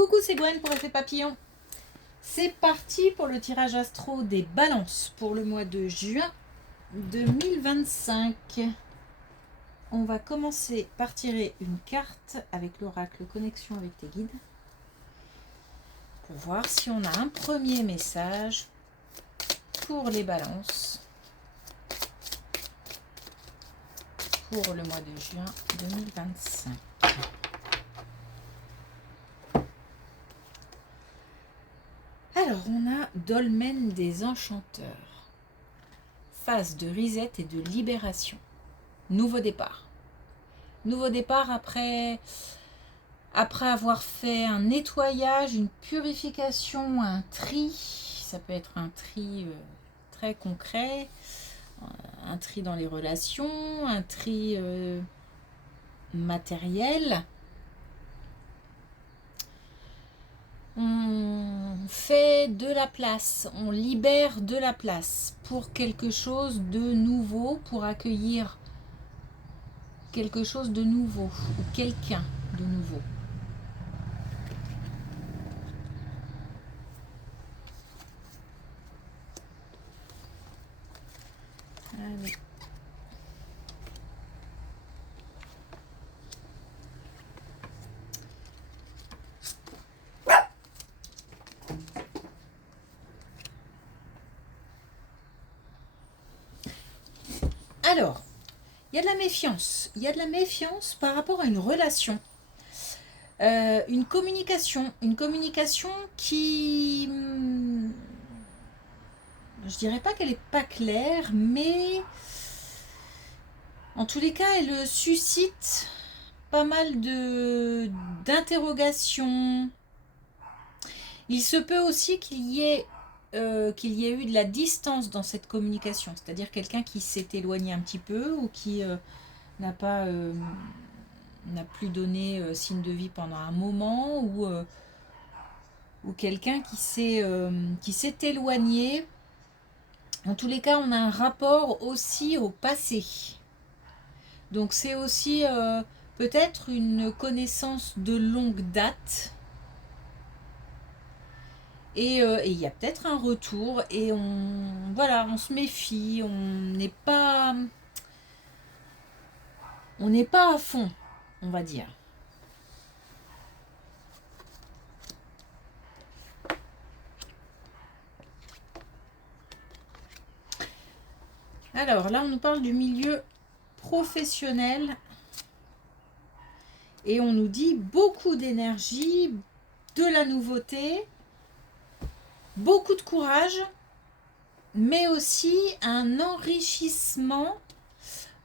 Coucou, c'est Gwen pour Effet Papillon. C'est parti pour le tirage astro des balances pour le mois de juin 2025. On va commencer par tirer une carte avec l'oracle Connexion avec tes guides pour voir si on a un premier message pour les balances pour le mois de juin 2025. Alors, on a Dolmen des Enchanteurs. Phase de reset et de libération. Nouveau départ. Nouveau départ après avoir fait un nettoyage, une purification, un tri. Ça peut être un tri très concret, un tri dans les relations, un tri matériel. On fait de la place, on libère de la place pour quelque chose de nouveau, pour accueillir quelque chose de nouveau ou quelqu'un de nouveau. Allez. Alors, il y a de la méfiance. Il y a de la méfiance par rapport à une relation. Une communication qui... je dirais pas qu'elle n'est pas claire, mais en tous les cas, elle suscite pas mal d'interrogations. Il se peut aussi qu'il y ait eu de la distance dans cette communication, c'est-à-dire quelqu'un qui s'est éloigné un petit peu ou qui n'a plus donné signe de vie pendant un moment, ou quelqu'un qui s'est éloigné. En tous les cas, on a un rapport aussi au passé. Donc c'est aussi peut-être une connaissance de longue date. Et il y a peut-être un retour et on se méfie, on n'est pas à fond, on va dire. Alors là, on nous parle du milieu professionnel et on nous dit beaucoup d'énergie, de la nouveauté, beaucoup de courage, mais aussi un enrichissement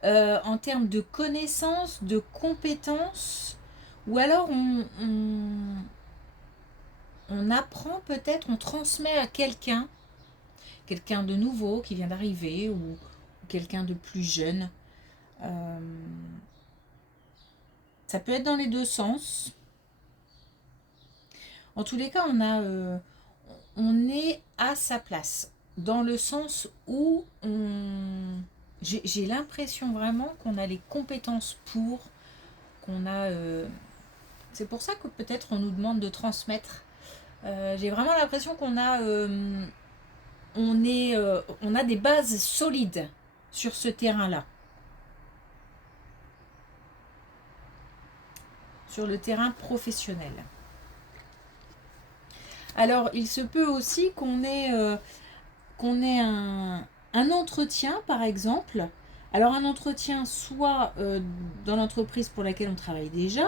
en termes de connaissances, de compétences, ou alors on apprend peut-être, on transmet à quelqu'un de nouveau qui vient d'arriver, ou quelqu'un de plus jeune. Ça peut être dans les deux sens. En tous les cas, on est à sa place, dans le sens où j'ai l'impression vraiment qu'on a les compétences c'est pour ça que peut-être on nous demande de transmettre. J'ai vraiment l'impression qu'on a on a des bases solides sur ce terrain-là. Sur le terrain professionnel. Alors, il se peut aussi qu'on ait un entretien, par exemple. Alors, un entretien soit dans l'entreprise pour laquelle on travaille déjà,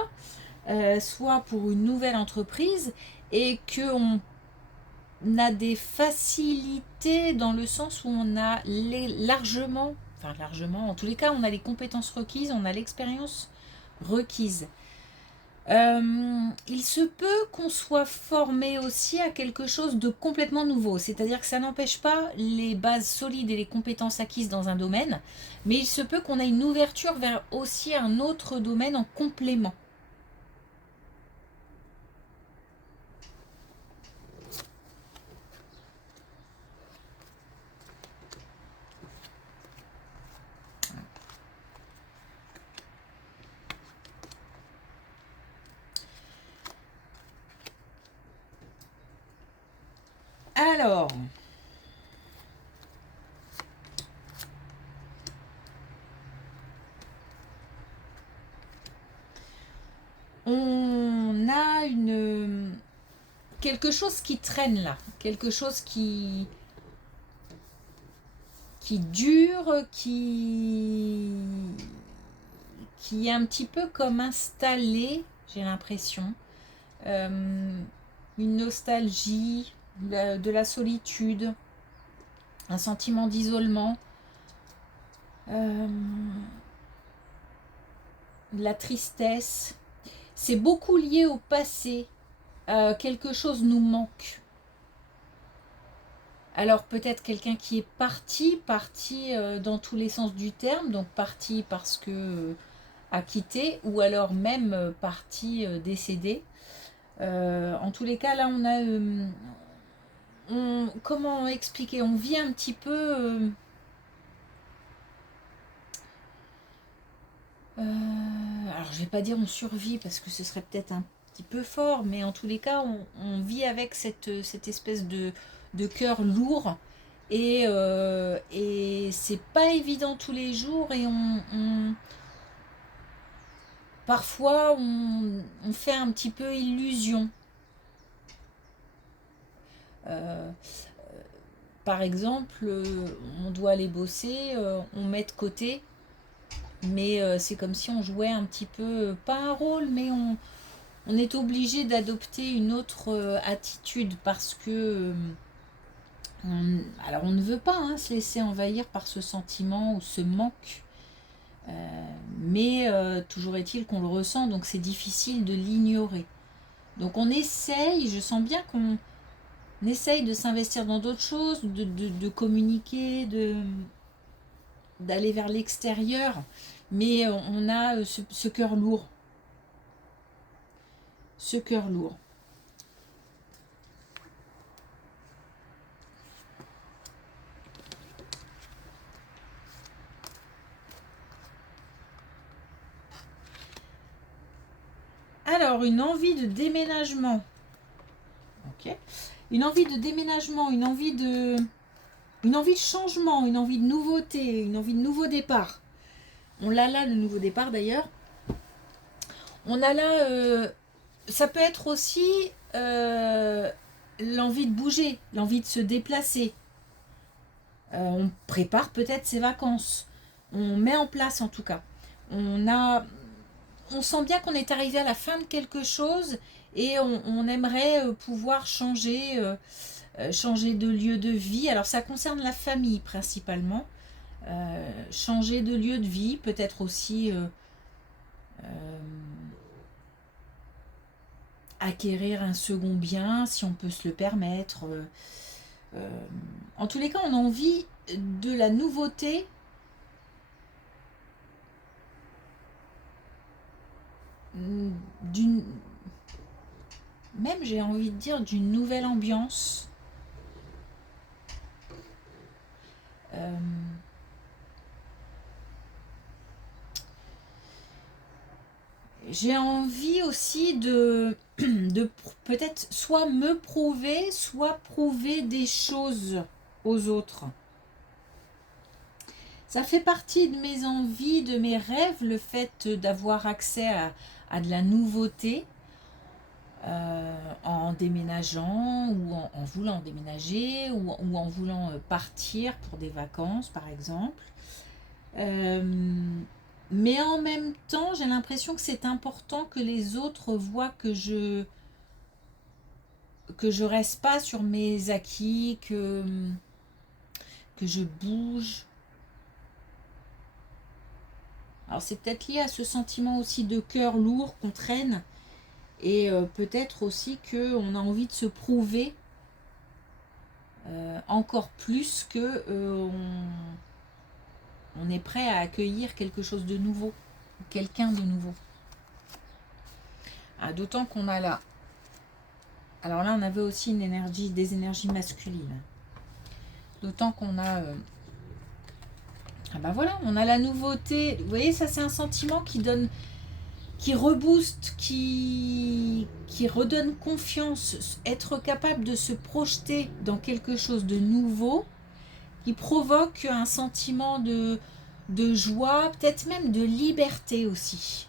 soit pour une nouvelle entreprise, et qu'on a des facilités dans le sens où on a largement, en tous les cas, on a les compétences requises, on a l'expérience requise. Il se peut qu'on soit formé aussi à quelque chose de complètement nouveau, c'est-à-dire que ça n'empêche pas les bases solides et les compétences acquises dans un domaine, mais il se peut qu'on ait une ouverture vers aussi un autre domaine en complément. Alors, on a quelque chose qui traîne là, quelque chose qui dure, qui est un petit peu comme installé, j'ai l'impression. Une nostalgie, de la solitude, un sentiment d'isolement, de la tristesse. C'est beaucoup lié au passé. Quelque chose nous manque. Alors peut-être quelqu'un qui est parti dans tous les sens du terme, donc parti parce que a quitté, ou alors même parti décédé. En tous les cas, là on a... comment expliquer? On vit un petit peu... alors je vais pas dire on survit parce que ce serait peut-être un petit peu fort, mais en tous les cas on vit avec cette espèce de cœur lourd, et c'est pas évident tous les jours, et parfois on fait un petit peu illusion. Par exemple, on doit aller bosser, on met de côté, mais c'est comme si on jouait un petit peu, pas un rôle, mais on est obligé d'adopter une autre attitude parce que alors on ne veut pas se laisser envahir par ce sentiment ou ce manque, mais toujours est-il qu'on le ressent, donc c'est difficile de l'ignorer. Donc on essaye, je sens bien qu'on essaye de s'investir dans d'autres choses, de communiquer, d'aller vers l'extérieur, mais on a ce cœur lourd. Ce cœur lourd. Alors, une envie de déménagement. Ok. Une envie de déménagement, une envie de changement, une envie de nouveauté, une envie de nouveau départ. On l'a là, le nouveau départ d'ailleurs. On a là, ça peut être aussi l'envie de bouger, l'envie de se déplacer. On prépare peut-être ses vacances. On met en place en tout cas. On sent bien qu'on est arrivé à la fin de quelque chose, et on aimerait pouvoir changer de lieu de vie. Alors ça concerne la famille principalement. Changer de lieu de vie, peut-être aussi acquérir un second bien si on peut se le permettre. En tous les cas, on a envie de la nouveauté, même j'ai envie de dire d'une nouvelle ambiance. J'ai envie aussi de peut-être soit me prouver, soit prouver des choses aux autres. Ça fait partie de mes envies, de mes rêves, le fait d'avoir accès à de la nouveauté, en déménageant, ou en voulant déménager, ou en voulant partir pour des vacances par exemple. Mais en même temps, j'ai l'impression que c'est important que les autres voient que je reste pas sur mes acquis, que je bouge. Alors c'est peut-être lié à ce sentiment aussi de cœur lourd qu'on traîne, et peut-être aussi qu'on a envie de se prouver encore plus que on est prêt à accueillir quelque chose de nouveau, quelqu'un de nouveau. D'autant qu'on a là. Alors là, on avait aussi des énergies masculines. D'autant qu'on a... ben voilà, on a la nouveauté. Vous voyez, ça c'est un sentiment qui donne qui rebooste, qui redonne confiance, être capable de se projeter dans quelque chose de nouveau, qui provoque un sentiment de joie, peut-être même de liberté aussi.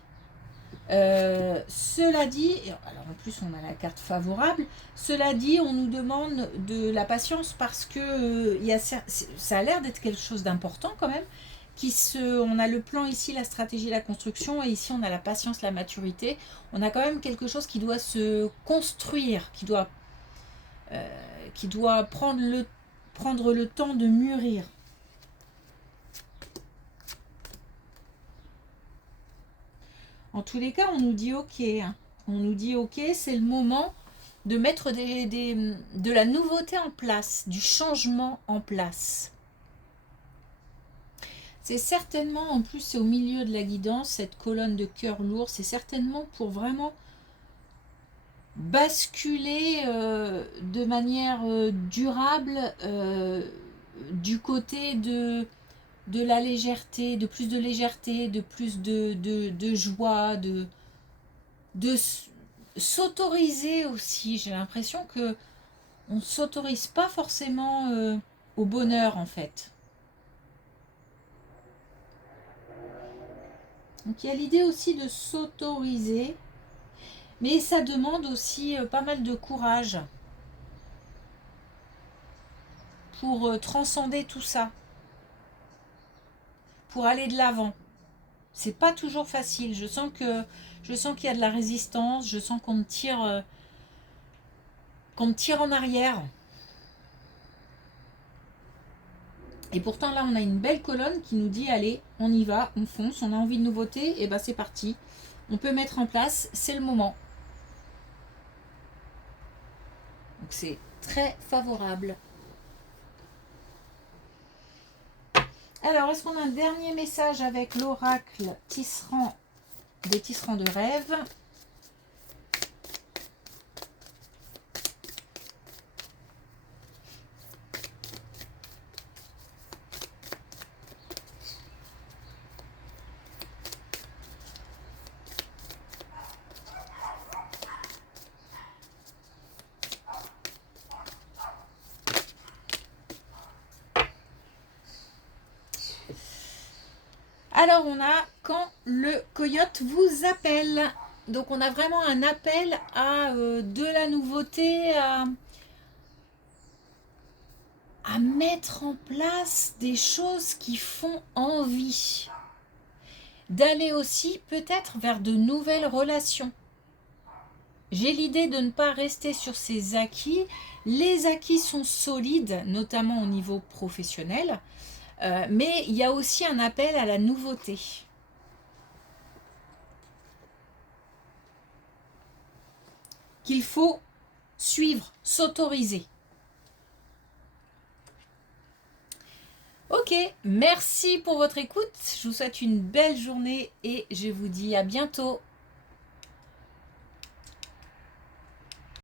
Cela dit, alors en plus on a la carte favorable, cela dit, on nous demande de la patience parce que ça a l'air d'être quelque chose d'important quand même. On a le plan ici, la stratégie, la construction, et ici on a la patience, la maturité. On a quand même quelque chose qui doit se construire, qui doit prendre le temps de mûrir. En tous les cas, on nous dit ok. On nous dit ok, c'est le moment de mettre de la nouveauté en place, du changement en place. C'est certainement, en plus c'est au milieu de la guidance, cette colonne de cœur lourd, c'est certainement pour vraiment basculer de manière durable du côté de la légèreté, de plus de légèreté, de plus de joie, de s'autoriser aussi. J'ai l'impression que on ne s'autorise pas forcément au bonheur en fait. Donc il y a l'idée aussi de s'autoriser, mais ça demande aussi pas mal de courage pour transcender tout ça, pour aller de l'avant. C'est pas toujours facile. Je sens qu'il y a de la résistance, je sens qu'on me tire en arrière. Et pourtant là on a une belle colonne qui nous dit allez, on y va, on fonce, on a envie de nouveauté, et ben c'est parti. On peut mettre en place, c'est le moment. Donc c'est très favorable. Alors, est-ce qu'on a un dernier message avec l'oracle des tisserands de rêve? Alors, on a quand le coyote vous appelle. Donc, on a vraiment un appel à de la nouveauté, à mettre en place des choses qui font envie. D'aller aussi peut-être vers de nouvelles relations. J'ai l'idée de ne pas rester sur ces acquis. Les acquis sont solides, notamment au niveau professionnel. Mais il y a aussi un appel à la nouveauté. Qu'il faut suivre, s'autoriser. Ok, merci pour votre écoute. Je vous souhaite une belle journée et je vous dis à bientôt.